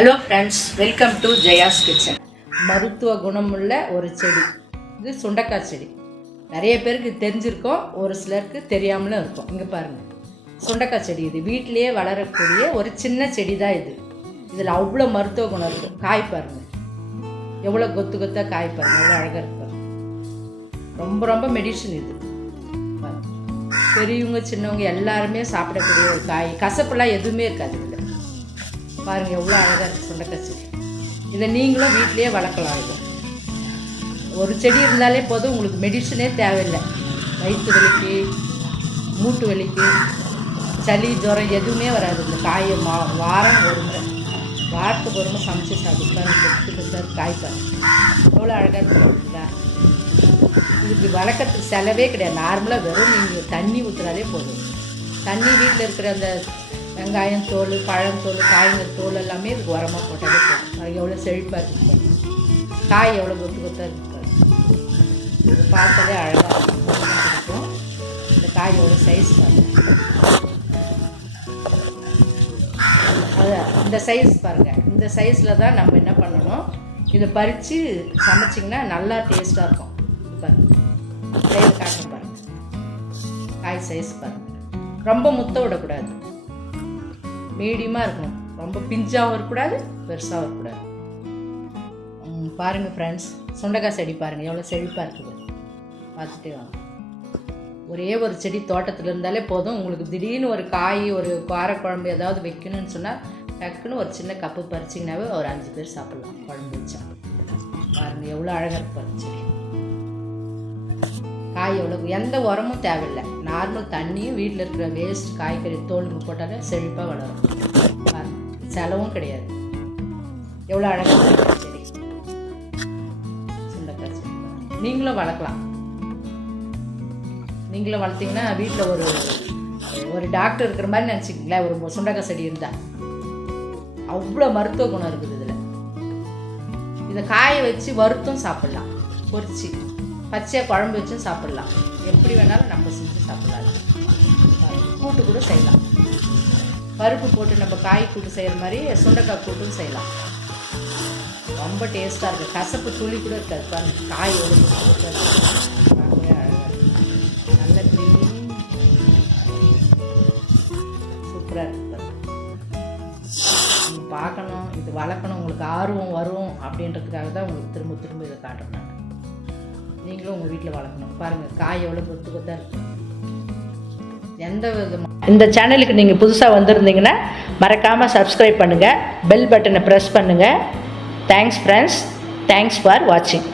Hello friends welcome to Jaya's kitchen மருத்துவ குணமுள்ள ஒரு செடி. இது சுண்டக்காய் செடி. நிறைய பேருக்கு தெரிஞ்சிருக்கோம் ஒரு சிலருக்கு தெரியாமலும் இருக்கும். இங்கே பாருங்கள் சுண்டக்காய் செடி இது. வீட்டிலேயே வளரக்கூடிய ஒரு சின்ன செடி தான் இது. இதில் அவ்வளோ மருத்துவ குணம் இருக்கும் காய் பாருங்கள் எவ்வளோ கொத்து கொத்தாக காய் பாருங்கள் எவ்வளோ அழகாக இருக்கும் ரொம்ப ரொம்ப மெடிசன் இது. பெரியவங்க சின்னவங்க எல்லாருமே சாப்பிடக்கூடிய ஒரு காய். கசப்பெல்லாம் எதுவுமே இருக்காது. பாருங்கள் எவ்வளோ அழகாக இருக்குது சுண்டக்காய் செடி இதை நீங்களும் வீட்டிலேயே வளர்க்கலாம் இது. ஒரு செடி இருந்தாலே போதும் உங்களுக்கு மெடிசனே தேவையில்லை. வயிற்று வலிக்கு மூட்டு வலிக்கு சளி ஜுரம் எதுவுமே வராது. இந்த காயை மா வாரம் ஒரு முறை. வாரத்துக்கு ஒரு முறை சமைச்சு சாப்பிட்டு காய் பாருங்க எவ்வளோ அழகாக இருக்குங்களா இதுக்கு வளர்க்கறதுக்கு செலவே கிடையாது. நார்மலாக வெறும் நீங்கள் தண்ணி ஊற்றுறாலே போதும். தண்ணி வீட்டில் இருக்கிற அந்த வெங்காயம் தோல் பழந்தோல் காய்ங்க தோல் எல்லாமே இதுக்கு உரமாக போட்டாலே போதும். அது எவ்வளோ செழிப்பாக இருக்கு காய் எவ்வளோ கொத்து கொத்தாக இருக்குது இது பார்த்தாலே அழகாக இருக்கும் இந்த காய் எவ்வளோ சைஸ் பாருங்க அது இந்த சைஸ் பாருங்கள் இந்த சைஸில் தான் நம்ம என்ன பண்ணணும்? இதை பறித்து சமைச்சிங்கன்னா நல்லா டேஸ்ட்டாக இருக்கும். பாருங்கள் கையில் காட்டும் பாருங்கள் காய் சைஸ் பாருங்கள் ரொம்ப முத்த விடக்கூடாது. மீடியமாக இருக்கணும். ரொம்ப பிஞ்சாகவும் இருக்கக்கூடாது பெருசாகவும் இருக்கக்கூடாது. பாருங்கள் ஃப்ரெண்ட்ஸ் சுண்டக்காய் செடி பாருங்கள் எவ்வளோ செழிப்பாக இருக்குது. பார்த்துட்டே வாங்க. ஒரே ஒரு செடி தோட்டத்தில் இருந்தாலே போதும். உங்களுக்கு திடீர்னு ஒரு காய் ஒரு காரக்குழம்பு ஏதாவது வைக்கணும்னு சொன்னால் டக்குன்னு ஒரு சின்ன கப்பு பறிச்சிங்கனாவே ஒரு அஞ்சு பேர் சாப்பிட்லாம். குழம்பு வச்சா. பாருங்கள் எவ்வளோ அழகாக இருக்கு பாருங்க செடி. காய் எவ்வளோ எந்த உரமும் தேவையில்லை. நார்மல் தண்ணியும் வீட்டில் இருக்கிற வேஸ்ட் காய்கறி தோலுங்க போட்டாலே செழிப்பாக வளரும். செலவும் கிடையாது. எவ்வளோ அழகாக செடி. சுண்டக்காய் செடி நீங்களும் வளர்க்கலாம். நீங்களும் வளர்த்தீங்கன்னா வீட்டில் ஒரு ஒரு டாக்டர் இருக்கிற மாதிரி நினச்சிக்கிங்களேன். ஒரு சுண்டக்காய் செடி இருந்தால் அவ்வளோ மருத்துவ குணம் இருக்குது இதில். இதை காய வச்சு வறுத்தும் சாப்பிட்லாம். பொரிச்சு பச்சையாக குழம்பு வச்சும் சாப்பிட்லாம். எப்படி வேணாலும் நம்ம செஞ்சு சாப்பிட்லாம். கூட்டு கூட செய்யலாம். பருப்பு போட்டு நம்ம காய் கூட்டு செய்கிற மாதிரி சுண்டைக்காய் கூட்டும் செய்யலாம். ரொம்ப டேஸ்ட்டாக இருக்குது கசப்பு துளி கூட இருக்காது பாருங்க. காய் ஒரு பார்க்கவே அழகாக நல்ல க்ரீன் சூப்பராக இருக்குது பார்க்கணும் இது வளர்க்கணும் உங்களுக்கு ஆர்வம் வரும் அப்படின்றதுக்காக தான் உங்களுக்கு திரும்ப திரும்ப இதை காட்டுறேன் நீங்களும் உங்கள் வீட்டில் வளர்க்கணும். பாருங்கள் காய் எவ்வளோ கொத்து கொத்தாக இருக்கும் எந்த விதமாக இந்த சேனலுக்கு நீங்கள் புதுசாக வந்திருந்தீங்கன்னா மறக்காமல் சப்ஸ்கிரைப் பண்ணுங்கள் பெல் பட்டனை ப்ரெஸ் பண்ணுங்கள் தேங்க்ஸ் ஃப்ரெண்ட்ஸ் தேங்க்ஸ் ஃபார் வாட்சிங்